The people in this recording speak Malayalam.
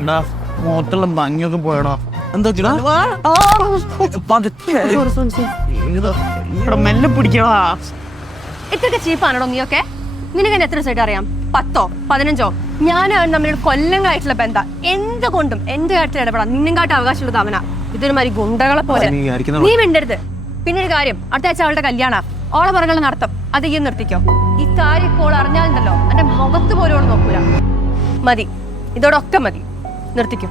എടാ മുഖത്തുള്ള ഭംഗിയൊക്കെ പോയടാ. എന്താ മെല്ലെ പിടിക്കടാ. ഇതൊക്കെ ചീപ്പാണോ നീയൊക്കെ? നിനക്ക് എത്ര സൈഡ് അറിയാം? 10ഓ 15ഓ? ഞാൻ തമ്മിൽ കൊല്ലങ്ങളായിട്ടുള്ള ബന്ധം. എന്തുകൊണ്ടും എന്റെ കാര്യത്തിൽ ഇടപെടാം. നിന്നും കാട്ട് അവകാശമുള്ളത് അവനാ. ഇതൊരു മാതിരി ഗുണ്ടകളെ പോലെ നീ മിണ്ടരുത്. പിന്നെ ഒരു കാര്യം, അടുത്ത ആഴ്ച അവളുടെ കല്യാണ. ഓളെ പറഞ്ഞ നടത്തും. അത് ഈ നിർത്തിക്കോ. ഈ കാര്യം ഇപ്പോൾ അറിഞ്ഞാലുണ്ടല്ലോ എന്റെ മുഖത്ത് പോലും നോക്കൂല. മതി, ഇതോടൊക്കെ മതി. നിർത്തിക്കോ.